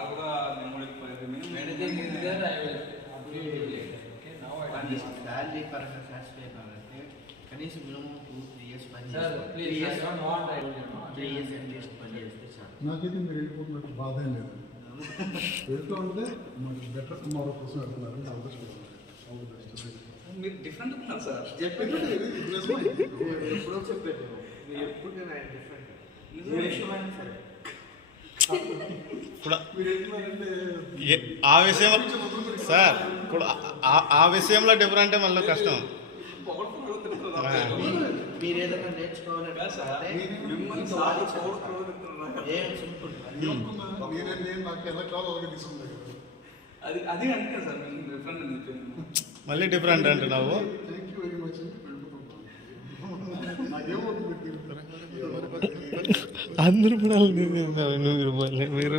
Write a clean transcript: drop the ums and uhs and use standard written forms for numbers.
Sir కూడా salary పరంగా satisfy కావాలంటే కనీసం మినిమం 2-3 years పని నాకైతే మీరు వెళ్ళిపోతున్నట్టు బాధ ఏం లేదు. వెళ్తూ ఉంటే మనకి బెటర్ టుమారో కోసం వెళ్తున్నారు. మీరు డిఫరెంట్ ఉన్నారు సార్. ఎప్పుడో చెప్పారు ఎప్పుడు నేను ఆయన డిఫరెంట్ సరే ఆ విషయం సార్ ఇప్పుడు ఆ విషయంలో డిఫరెంట్ మళ్ళీ కష్టం. మీరు ఏదైనా నేర్చుకోవాలంటే నాకు ఎలా కావాలో అలాగే తీసుకుంటాను. అది అంటే సార్ మీకు డిఫరెంట్ అని చెప్పాను. మళ్ళీ డిఫరెంట్ అంటున్నావు. థ్యాంక్ యూ వెరీ మచ్ అని వెళ్ళిపోతున్నాను. నాకేమవుతుంది అందరూ కూడా మీరు